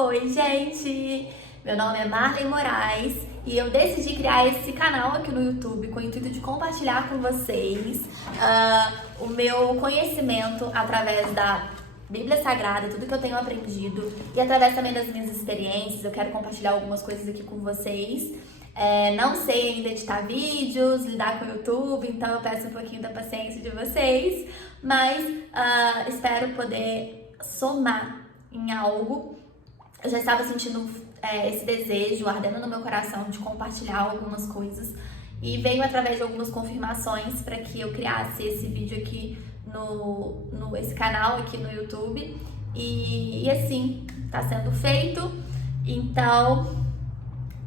Oi, gente! Meu nome é Marley Moraes e eu decidi criar esse canal aqui no YouTube com o intuito de compartilhar com vocês o meu conhecimento através da Bíblia Sagrada, tudo que eu tenho aprendido e através também das minhas experiências. Eu quero compartilhar algumas coisas aqui com vocês. Não sei ainda editar vídeos, lidar com o YouTube, então eu peço um pouquinho da paciência de vocês, mas espero poder somar em algo. Eu já estava sentindo esse desejo ardendo no meu coração de compartilhar algumas coisas e veio através de algumas confirmações para que eu criasse esse vídeo aqui esse canal aqui no YouTube e assim está sendo feito. Então,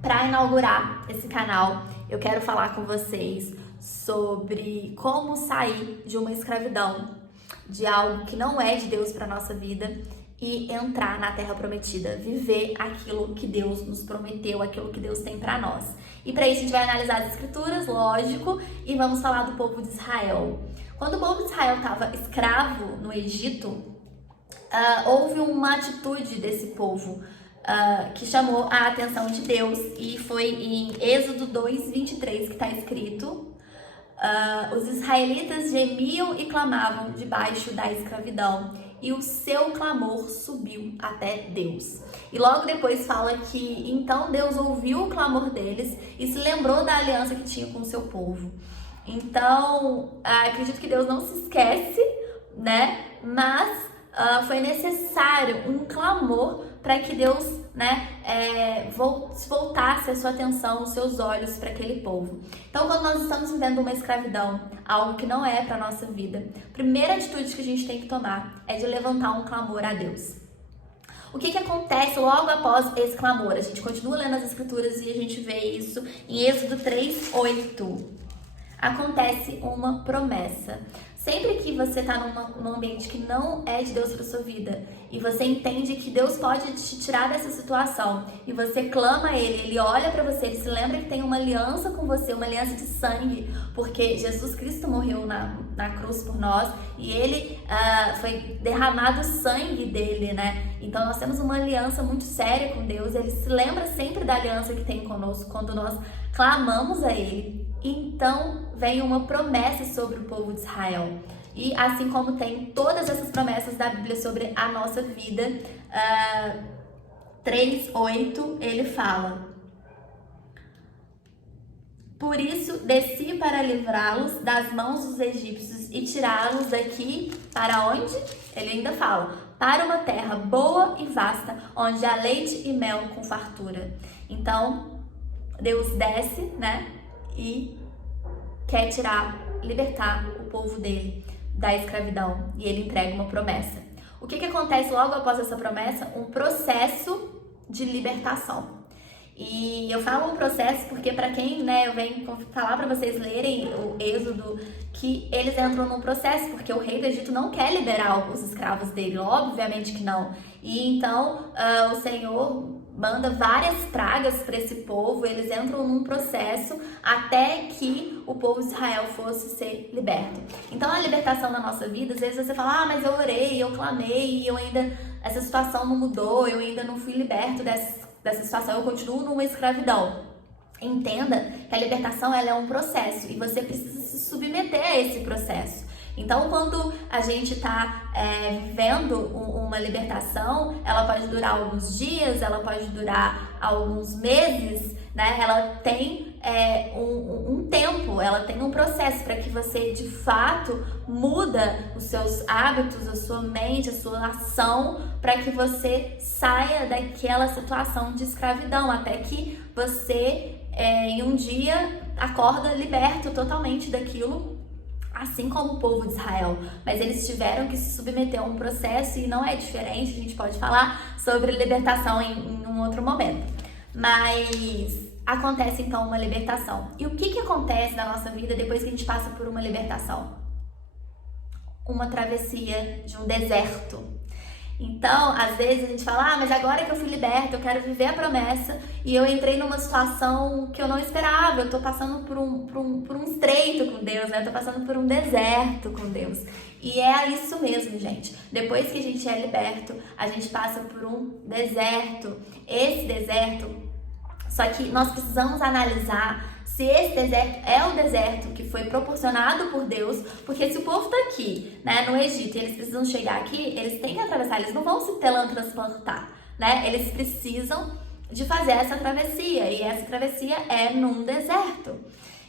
para inaugurar esse canal, eu quero falar com vocês sobre como sair de uma escravidão, de algo que não é de Deus para nossa vida e entrar na Terra Prometida, viver aquilo que Deus nos prometeu, aquilo que Deus tem para nós. E para isso a gente vai analisar as Escrituras, lógico, e vamos falar do povo de Israel. Quando o povo de Israel estava escravo no Egito, houve uma atitude desse povo que chamou a atenção de Deus, e foi em Êxodo 2:23 que está escrito: os israelitas gemiam e clamavam debaixo da escravidão, e o seu clamor subiu até Deus. E logo depois fala que então Deus ouviu o clamor deles e se lembrou da aliança que tinha com o seu povo. Então, acredito que Deus não se esquece, né? Mas foi necessário um clamor para que Deus, voltasse a sua atenção, os seus olhos para aquele povo. Então, quando nós estamos vivendo uma escravidão, algo que não é para nossa vida, a primeira atitude que a gente tem que tomar é de levantar um clamor a Deus. O que acontece logo após esse clamor? A gente continua lendo as Escrituras e a gente vê isso em Êxodo 3:8. Acontece uma promessa. Sempre que você está num ambiente que não é de Deus para sua vida e você entende que Deus pode te tirar dessa situação e você clama a Ele olha para você, Ele se lembra que tem uma aliança com você, uma aliança de sangue, porque Jesus Cristo morreu na cruz por nós e Ele foi derramado o sangue dele, né? Então nós temos uma aliança muito séria com Deus. Ele se lembra sempre da aliança que tem conosco quando nós clamamos a Ele. Então vem uma promessa sobre o povo de Israel. E assim como tem todas essas promessas da Bíblia sobre a nossa vida, 3:8 ele fala: por isso desci para livrá-los das mãos dos egípcios e tirá-los daqui para onde? Ele ainda fala: para uma terra boa e vasta, onde há leite e mel com fartura. Então Deus desce, e quer libertar o povo dele da escravidão, e ele entrega uma promessa. O que acontece logo após essa promessa? Um processo de libertação. E eu falo um processo porque para quem, eu venho falar para vocês lerem o Êxodo, que eles entram num processo, porque o rei do Egito não quer liberar os escravos dele, obviamente que não. E então o Senhor manda várias pragas para esse povo, eles entram num processo até que o povo de Israel fosse ser liberto. Então a libertação na nossa vida, às vezes você fala: mas eu orei, eu clamei, essa situação não mudou, eu ainda não fui liberto dessa situação, eu continuo numa escravidão. Entenda que a libertação ela é um processo e você precisa se submeter a esse processo. Então, quando a gente está vivendo uma libertação, ela pode durar alguns dias, ela pode durar alguns meses, Ela tem um tempo, ela tem um processo para que você, de fato, muda os seus hábitos, a sua mente, a sua ação, para que você saia daquela situação de escravidão, até que você, em um dia, acorda liberto totalmente daquilo, assim como o povo de Israel. Mas eles tiveram que se submeter a um processo e não é diferente. A gente pode falar sobre libertação em um outro momento. Mas acontece então uma libertação. E o que acontece na nossa vida depois que a gente passa por uma libertação? Uma travessia de um deserto. Então, às vezes a gente fala, mas agora que eu fui liberta, eu quero viver a promessa e eu entrei numa situação que eu não esperava, eu tô passando por um estreito com Deus, né? Eu tô passando por um deserto com Deus. E é isso mesmo, gente. Depois que a gente é liberto, a gente passa por um deserto. Esse deserto, só que nós precisamos analisar se esse deserto é o deserto que foi proporcionado por Deus, porque se o povo tá aqui, né, no Egito, e eles precisam chegar aqui, eles têm que atravessar, eles não vão se teletransportar, né? Eles precisam de fazer essa travessia, e essa travessia é num deserto.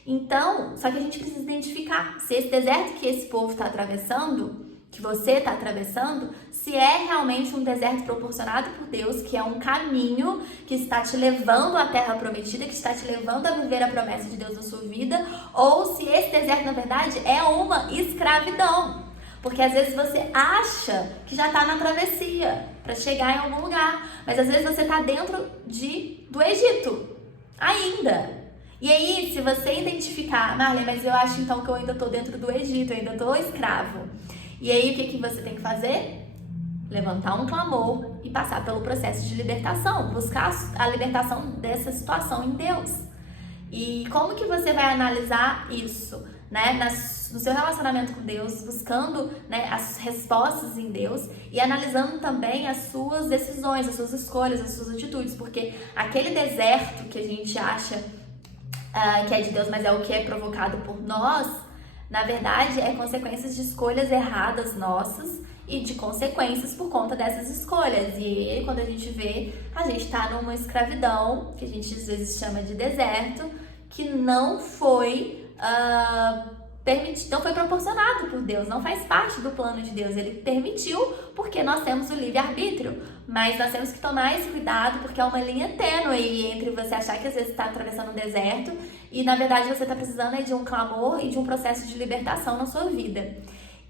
Então, só que a gente precisa identificar se esse deserto que esse povo está atravessando, que você está atravessando, se é realmente um deserto proporcionado por Deus, que é um caminho que está te levando à terra prometida, que está te levando a viver a promessa de Deus na sua vida, ou se esse deserto, na verdade, é uma escravidão. Porque às vezes você acha que já está na travessia para chegar em algum lugar, mas às vezes você está dentro do Egito ainda. E aí, se você identificar, Marley, mas eu acho então que eu ainda estou dentro do Egito, eu ainda estou escravo. E aí, o que você tem que fazer? Levantar um clamor e passar pelo processo de libertação, buscar a libertação dessa situação em Deus. E como que você vai analisar isso, né? No seu relacionamento com Deus, buscando, né, as respostas em Deus e analisando também as suas decisões, as suas escolhas, as suas atitudes, porque aquele deserto que a gente acha que é de Deus, mas é o que é provocado por nós, na verdade, é consequências de escolhas erradas nossas e de consequências por conta dessas escolhas. E quando a gente vê, a gente tá numa escravidão, que a gente às vezes chama de deserto, que não foi permitido, não foi proporcionado por Deus, não faz parte do plano de Deus. Ele permitiu porque nós temos o livre-arbítrio, mas nós temos que tomar esse cuidado porque é uma linha tênue entre você achar que às vezes está atravessando um deserto e na verdade você está precisando de um clamor e de um processo de libertação na sua vida.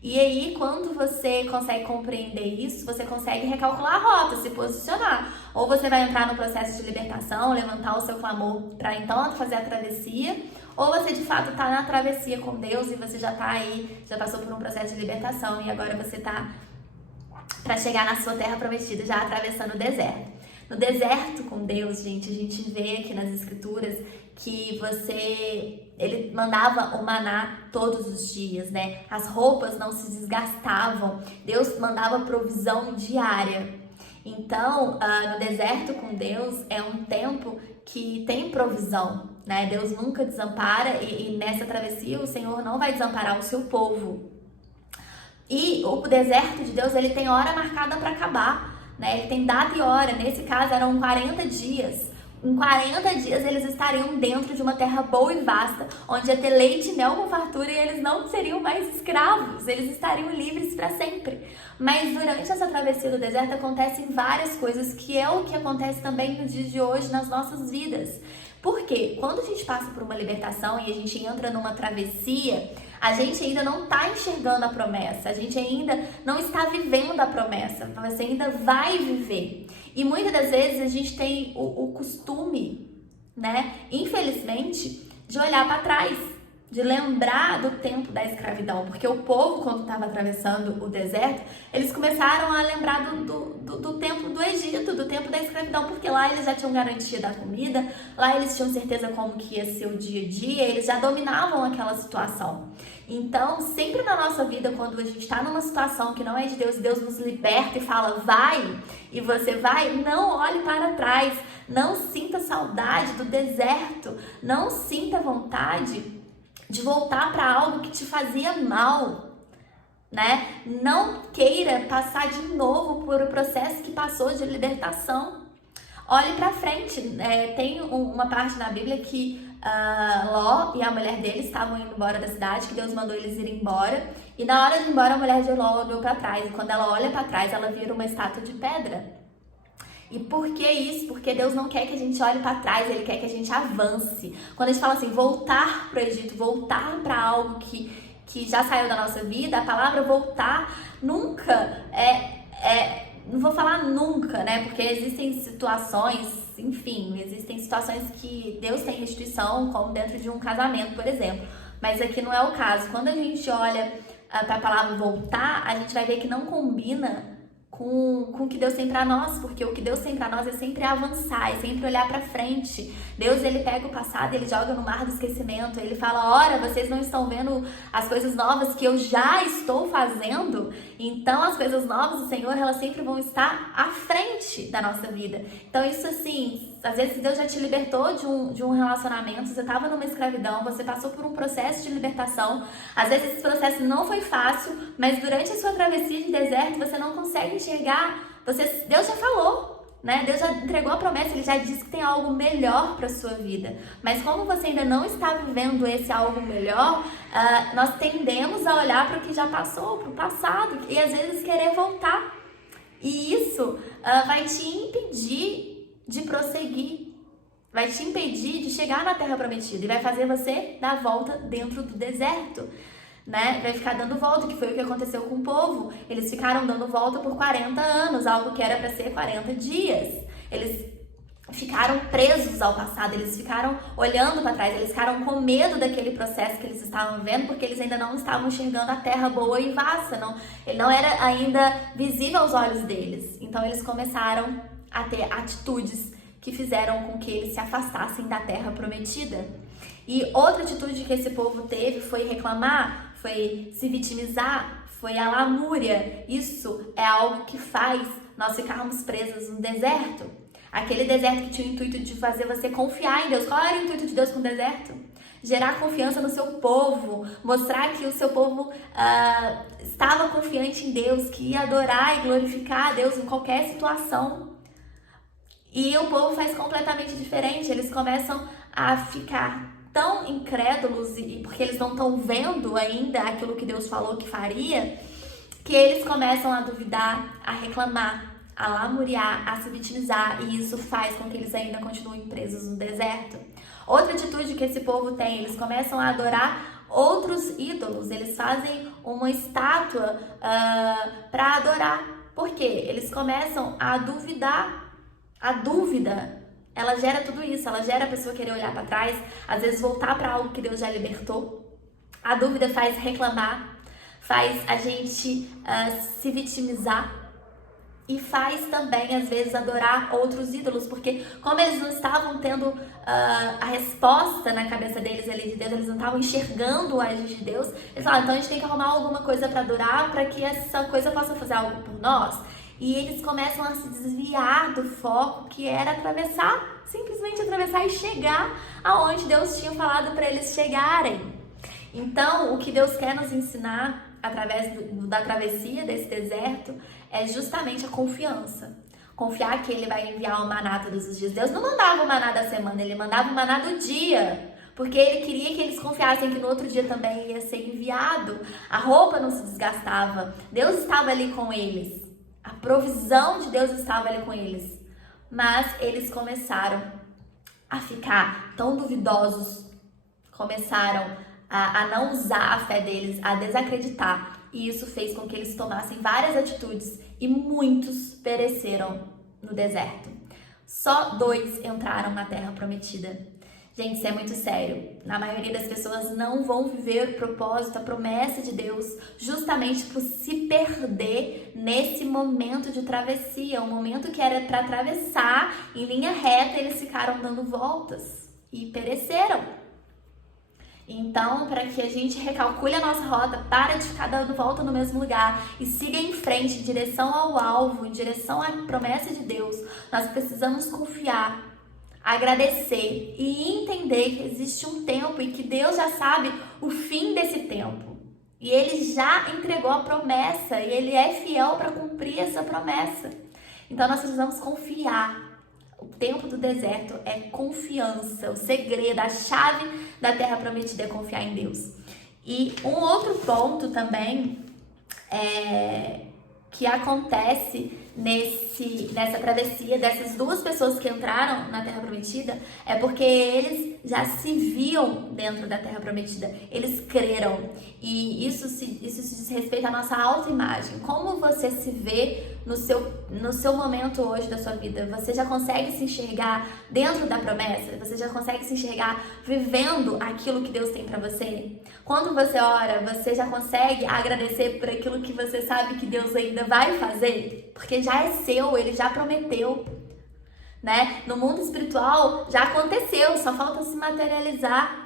E aí, quando você consegue compreender isso, você consegue recalcular a rota, se posicionar. Ou você vai entrar no processo de libertação, levantar o seu clamor para então fazer a travessia, ou você de fato está na travessia com Deus e você já está aí, já passou por um processo de libertação e agora você está para chegar na sua terra prometida, já atravessando o deserto. No deserto com Deus, gente, a gente vê aqui nas escrituras que ele mandava o maná todos os dias, né? As roupas não se desgastavam, Deus mandava provisão diária. Então, no deserto com Deus é um tempo que tem provisão, né? Deus nunca desampara e nessa travessia o Senhor não vai desamparar o seu povo. E o deserto de Deus, ele tem hora marcada para acabar, né? Ele tem data e hora, nesse caso eram 40 dias. Em 40 dias eles estariam dentro de uma terra boa e vasta, onde ia ter leite e mel com fartura e eles não seriam mais escravos, eles estariam livres para sempre. Mas durante essa travessia do deserto acontecem várias coisas que é o que acontece também no dia de hoje nas nossas vidas. Porque quando a gente passa por uma libertação e a gente entra numa travessia, a gente ainda não está enxergando a promessa, a gente ainda não está vivendo a promessa, você ainda vai viver. E muitas das vezes a gente tem o costume, né, infelizmente, de olhar para trás, de lembrar do tempo da escravidão, porque o povo, quando estava atravessando o deserto, eles começaram a lembrar do tempo do Egito, do tempo da escravidão, porque lá eles já tinham garantia da comida, lá eles tinham certeza como que ia ser o dia a dia, eles já dominavam aquela situação. Então, sempre na nossa vida, quando a gente está numa situação que não é de Deus, Deus nos liberta e fala, vai, e você vai, não olhe para trás, não sinta saudade do deserto, não sinta vontade de voltar para algo que te fazia mal, né? Não queira passar de novo por o processo que passou de libertação. Olhe para frente. Tem uma parte na Bíblia que Ló e a mulher dele estavam indo embora da cidade, que Deus mandou eles ir embora. E na hora de ir embora, a mulher de Ló olhou para trás. E quando ela olha para trás, ela vira uma estátua de pedra. E por que isso? Porque Deus não quer que a gente olhe para trás, Ele quer que a gente avance. Quando a gente fala assim, voltar para o Egito, voltar para algo que já saiu da nossa vida, a palavra voltar nunca não vou falar nunca, né? Porque existem situações, enfim, existem situações que Deus tem restituição, como dentro de um casamento, por exemplo. Mas aqui não é o caso. Quando a gente olha para a palavra voltar, a gente vai ver que não combina com o que Deus tem pra nós, porque o que Deus tem pra nós é sempre avançar, é sempre olhar pra frente. Deus, ele pega o passado, ele joga no mar do esquecimento, ele fala, ora, vocês não estão vendo as coisas novas que eu já estou fazendo? Então, as coisas novas do Senhor, elas sempre vão estar à frente da nossa vida. Então, isso assim, às vezes Deus já te libertou de um relacionamento, você estava numa escravidão, você passou por um processo de libertação, às vezes esse processo não foi fácil, mas durante a sua travessia de deserto, você não consegue enxergar, Deus já falou, né? Deus já entregou a promessa, ele já disse que tem algo melhor para sua vida. Mas como você ainda não está vivendo esse algo melhor, nós tendemos a olhar para o que já passou, para o passado, e às vezes querer voltar. E isso vai te impedir de prosseguir, vai te impedir de chegar na Terra Prometida e vai fazer você dar volta dentro do deserto. Né? Vai ficar dando volta, que foi o que aconteceu com o povo. Eles ficaram dando volta por 40 anos, algo que era para ser 40 dias. Eles ficaram presos ao passado, eles ficaram olhando para trás, eles ficaram com medo daquele processo que eles estavam vendo, porque eles ainda não estavam enxergando a terra boa e vasta, ele não era ainda visível aos olhos deles. Então eles começaram a ter atitudes que fizeram com que eles se afastassem da terra prometida. E outra atitude que esse povo teve foi reclamar, foi se vitimizar, foi a lamúria. Isso é algo que faz nós ficarmos presos no deserto. Aquele deserto que tinha o intuito de fazer você confiar em Deus. Qual era o intuito de Deus com o deserto? Gerar confiança no seu povo, mostrar que o seu povo estava confiante em Deus, que ia adorar e glorificar a Deus em qualquer situação. E o povo faz completamente diferente, eles começam a ficar tão incrédulos, porque eles não estão vendo ainda aquilo que Deus falou que faria, que eles começam a duvidar, a reclamar, a lamuriar, a se vitimizar, e isso faz com que eles ainda continuem presos no deserto. Outra atitude que esse povo tem, eles começam a adorar outros ídolos, eles fazem uma estátua para adorar. Por quê? Eles começam a duvidar. A dúvida, ela gera tudo isso, ela gera a pessoa querer olhar para trás, às vezes voltar para algo que Deus já libertou. A dúvida faz reclamar, faz a gente se vitimizar e faz também, às vezes, adorar outros ídolos, porque como eles não estavam tendo a resposta na cabeça deles ali de Deus, eles não estavam enxergando o agir de Deus, eles falaram, então a gente tem que arrumar alguma coisa para adorar, para que essa coisa possa fazer algo por nós. E eles começam a se desviar do foco que era atravessar, simplesmente atravessar e chegar aonde Deus tinha falado para eles chegarem. Então, o que Deus quer nos ensinar através da travessia desse deserto é justamente a confiança. Confiar que Ele vai enviar o maná todos os dias. Deus não mandava o maná da semana, Ele mandava o maná do dia. Porque Ele queria que eles confiassem que no outro dia também ia ser enviado. A roupa não se desgastava. Deus estava ali com eles. A provisão de Deus estava ali com eles. Mas eles começaram a ficar tão duvidosos, começaram a não usar a fé deles, a desacreditar. E isso fez com que eles tomassem várias atitudes e muitos pereceram no deserto. Só 2 entraram na Terra Prometida. Gente, isso é muito sério. A maioria das pessoas não vão viver o propósito, a promessa de Deus, justamente por se perder nesse momento de travessia. Um momento que era para atravessar em linha reta, eles ficaram dando voltas e pereceram. Então, para que a gente recalcule a nossa rota, para de ficar dando volta no mesmo lugar e siga em frente, em direção ao alvo, em direção à promessa de Deus, nós precisamos confiar, agradecer e entender que existe um tempo e que Deus já sabe o fim desse tempo. E Ele já entregou a promessa e Ele é fiel para cumprir essa promessa. Então nós precisamos confiar. O tempo do deserto é confiança. O segredo, a chave da Terra Prometida é confiar em Deus. E um outro ponto também que acontece nessa travessia dessas 2 pessoas que entraram na Terra Prometida é porque eles já se viam dentro da Terra Prometida, eles creram, e isso se diz respeito à nossa autoimagem. Como você se vê no seu momento hoje da sua vida? Você já consegue se enxergar dentro da promessa? Você já consegue se enxergar vivendo aquilo que Deus tem pra você? Quando você ora, você já consegue agradecer por aquilo que você sabe que Deus ainda vai fazer? Porque já é seu, Ele já prometeu, né? No mundo espiritual já aconteceu, só falta se materializar.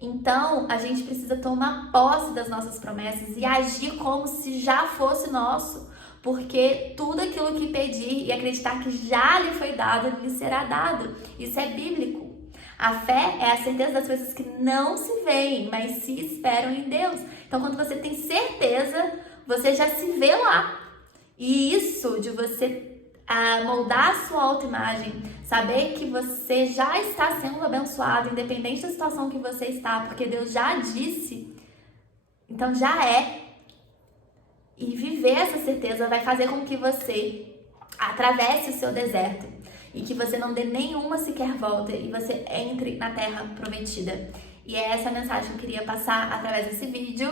Então, a gente precisa tomar posse das nossas promessas e agir como se já fosse nosso, porque tudo aquilo que pedir e acreditar que já lhe foi dado, lhe será dado. Isso é bíblico. A fé é a certeza das coisas que não se veem, mas se esperam em Deus. Então, quando você tem certeza, você já se vê lá. E isso de você moldar a sua autoimagem, saber que você já está sendo abençoado, independente da situação que você está, porque Deus já disse, então já é. E viver essa certeza vai fazer com que você atravesse o seu deserto e que você não dê nenhuma sequer volta e você entre na terra prometida. E é essa a mensagem que eu queria passar através desse vídeo.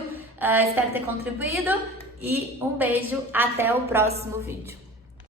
Espero ter contribuído e um beijo, até o próximo vídeo.